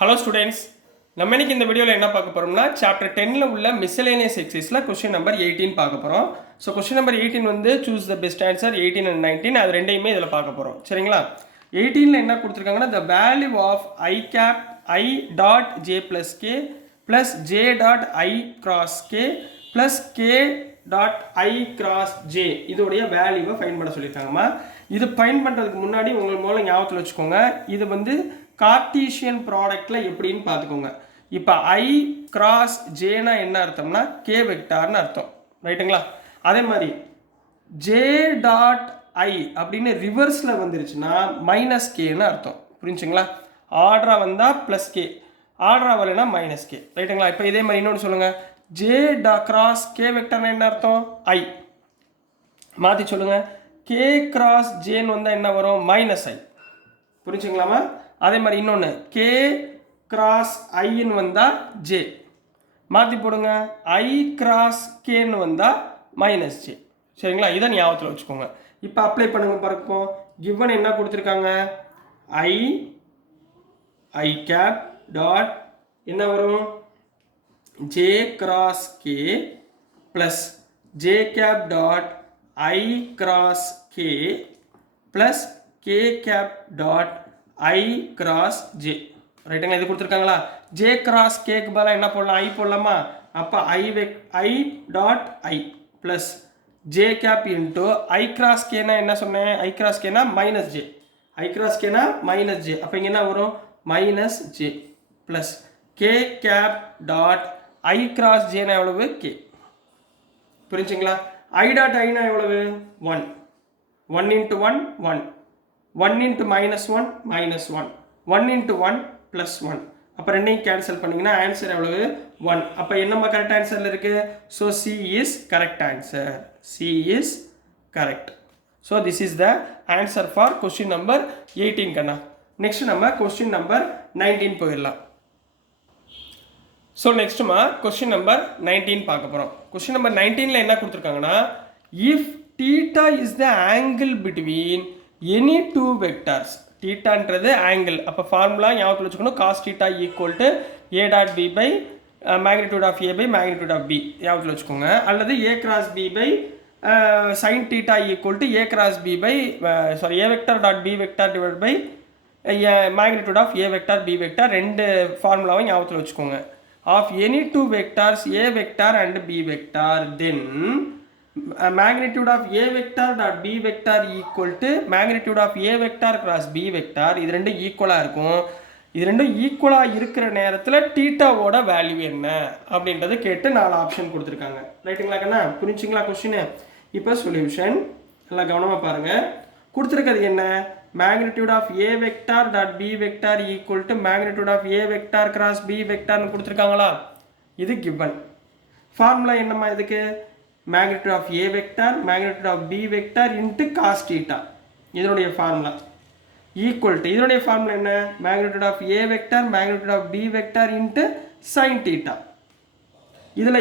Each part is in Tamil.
Hello students, நம்ம இன்னைக்கு இந்த வீடியோல என்ன பார்க்க போறோம்னா chapter 10ல உள்ள miscellaneous exerciseல question number 18 பார்க்க போறோம். So question number 18 வந்து choose the best answer 18 and 19 அது ரெண்டையுமே இதல பார்க்க போறோம். சரிங்களா? 18ல என்ன கொடுத்திருக்காங்கன்னா the value of I cap I dot j plus k plus j dot I cross k plus k dot I cross j இதோடைய வேல்யூவை ஃபைண்ட் பண்ண சொல்லிருக்காங்கமா. இது ஃபைண்ட் பண்றதுக்கு முன்னாடி உங்களுக்கு முதல்ல ஞாபகத்துல வச்சுக்கோங்க. இது வந்து கார்ட்டீசியன் ப்ராடக்ட்ல எப்படின்னு பார்த்துக்கோங்க. இப்போ I cross j னா என்ன அர்த்தம்னா k வெக்டார்னு அர்த்தம். ரைட்டுங்களா? அதே மாதிரி j டாட் I அப்படின்னு ரிவர்ஸ்ல வந்துருச்சுன்னா மைனஸ் k ன்னு அர்த்தம். புரிஞ்சுங்களா? ஆர்டரா வந்தா பிளஸ் k, ஆர்டரா வரலனா மைனஸ் k. ரைட்டுங்களா? இப்போ இதே மாதிரி இன்னொன்னு சொல்லுங்க. j cross k வெக்டார்னா என்ன அர்த்தம்? I. மாத்தி சொல்லுங்க. k cross j ன்னு வந்தா என்ன வரும்? Minus I. புரிஞ்சுங்களாமா? அதே மாதிரி இன்னொன்று k cross I ன்னு வந்தால் j. மாற்றி போடுங்க. I cross k ன்னு வந்தால் மைனஸ் j. சரிங்களா? இதை ஞாபகத்தில் வச்சுக்கோங்க. இப்போ அப்ளை பண்ணுங்க பார்ப்போம். given என்ன கொடுத்துருக்காங்க? I cap டாட் என்ன வரும்? j cross k plus j cap dot I cross k plus k cap dot I cross j. ரைட்டுங்களா? இது கொடுத்துருக்காங்களா? j cross k க்கு பதிலாக என்ன போடலாம்? I போடலாமா? அப்போ I dot I plus j cap into I cross k னா என்ன சொன்னேன்? I cross k னா minus j. I cross k னா மைனஸ் j. அப்போ இங்கே என்ன வரும்? Minus j plus k cap dot I cross j னா எவ்வளவு? k. புரிஞ்சுங்களா? I டாட் I னா எவ்வளவு? 1. 1 into 1 1. 1 into minus 1 minus 1. 1 into 1 plus 1. அப்போ ரெண்டையும் கேன்சல் பண்ணிங்கன்னா ஆன்சர் எவ்வளவு? 1. அப்போ என்னம்மா கரெக்ட் ஆன்சரில் இருக்குது? So C is correct answer. C is correct. So this is the answer for question number 18 கண்ணா. நெக்ஸ்ட் நம்ம question number 19 போயிடலாம். ஸோ நெக்ஸ்ட்டுமா question number 19 பார்க்க போகிறோம். question number 19ல என்ன கொடுத்துருக்காங்கன்னா if theta is the angle between any two vectors, thetaன்றது angle. அப்போ ஃபார்முலா ஞாபகத்தில் வச்சுக்கணும். cos theta equal to a dot b by magnitude of a by magnitude of b ஞாபகத்தில் வச்சுக்கோங்க. அல்லது a cross b by sin theta equal to a cross b by a vector dot b vector divided by magnitude of a vector b vector. ரெண்டு ஃபார்முலாவை ஞாபகத்தில் வச்சுக்கோங்க. of any two vectors a vector and b vector, then magnitude of a vector dot b vector equal to magnitude of a vector cross b vector. இது ரெண்டும் ஈக்குவலாக இருக்கும். இது ரெண்டும் ஈக்குவலாக இருக்கிற நேரத்தில் தீட்டாவோட வேல்யூ என்ன அப்படின்றது கேட்டு 4 ஆப்ஷன் கொடுத்துருக்காங்க. ரைட்டுங்களா கண்ணா? புரிஞ்சுங்களா கொஸ்டின்? இப்போ சொல்யூஷன் நல்லா கவனமாக பாருங்கள். கொடுத்துருக்கிறது என்ன? magnitude of a vector dot b vector equal to magnitude of a vector cross b vectorனு கொடுத்துருக்காங்களா? இது given. ஃபார்முலா என்னம்மா இதுக்கு? magnitude of a vector magnitude of b vector into cos theta. இதனுடைய ஃபார்முலா equal to இதனுடைய ஃபார்முலா என்ன? magnitude of a vector magnitude of b vector into sin theta. இதில்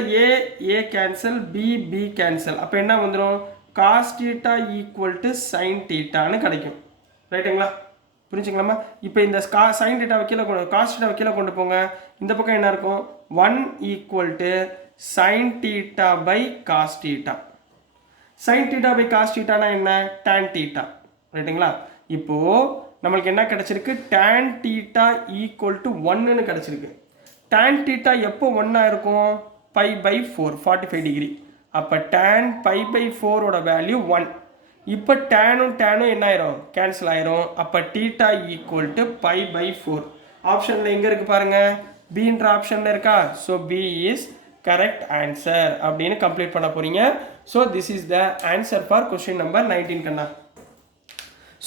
a cancel b cancel. அப்போ என்ன வந்துடும்? cos theta equal to sin thetaன்னு கிடைக்கும். ரைட்டுங்களா? புரிஞ்சுங்களாமா? இப்போ இந்த sin theta கீழே கொண்டு cos theta கீழே கொண்டு போங்க. இந்த பக்கம் என்ன இருக்கும்? 1 equal to sin theta by cos theta. sin theta by cos theta னா என்ன? tan theta. ரைட்டுங்களா? இப்போ நம்மளுக்கு என்ன கிடைச்சிருக்கு? tan theta equal to 1 ன்னு கிடைச்சிருக்கு. tan theta எப்போ 1 இருக்கும்? pi by 4 45 degree. அப்போ tan pi by 4 ஓட வேல்யூ 1. இப்போ டேனும் என்ன ஆயிரும்? கேன்சல் ஆயிரும். அப்போ theta equal to pi by 4. ஆப்ஷனில் எங்கே இருக்குது பாருங்கள்? பின்ற ஆப்ஷனில் இருக்கா? So B is correct answer அப்படின்னு கம்ப்ளீட் பண்ண போகிறீங்க. So this is the answer for question number 19 கண்ணா.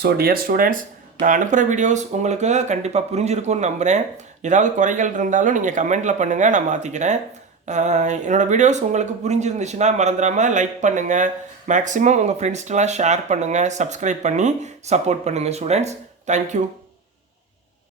ஸோ டியர் ஸ்டூடெண்ட்ஸ், நான் அனுப்புகிற வீடியோஸ் உங்களுக்கு கண்டிப்பாக புரிஞ்சிருக்கும்னு நம்புகிறேன். ஏதாவது குறைகள் இருந்தாலும் நீங்கள் கமெண்ட்டில் பண்ணுங்கள், நான் மாற்றிக்கிறேன். என்னோடய வீடியோஸ் உங்களுக்கு புரிஞ்சிருந்துச்சுன்னா மறந்துடாமல் லைக் பண்ணுங்கள், மேக்ஸிமம் உங்கள் ஃப்ரெண்ட்ஸ்டெலாம் ஷேர் பண்ணுங்கள், சப்ஸ்கிரைப் பண்ணி சப்போர்ட் பண்ணுங்கள் ஸ்டூடெண்ட்ஸ். தேங்க்யூ.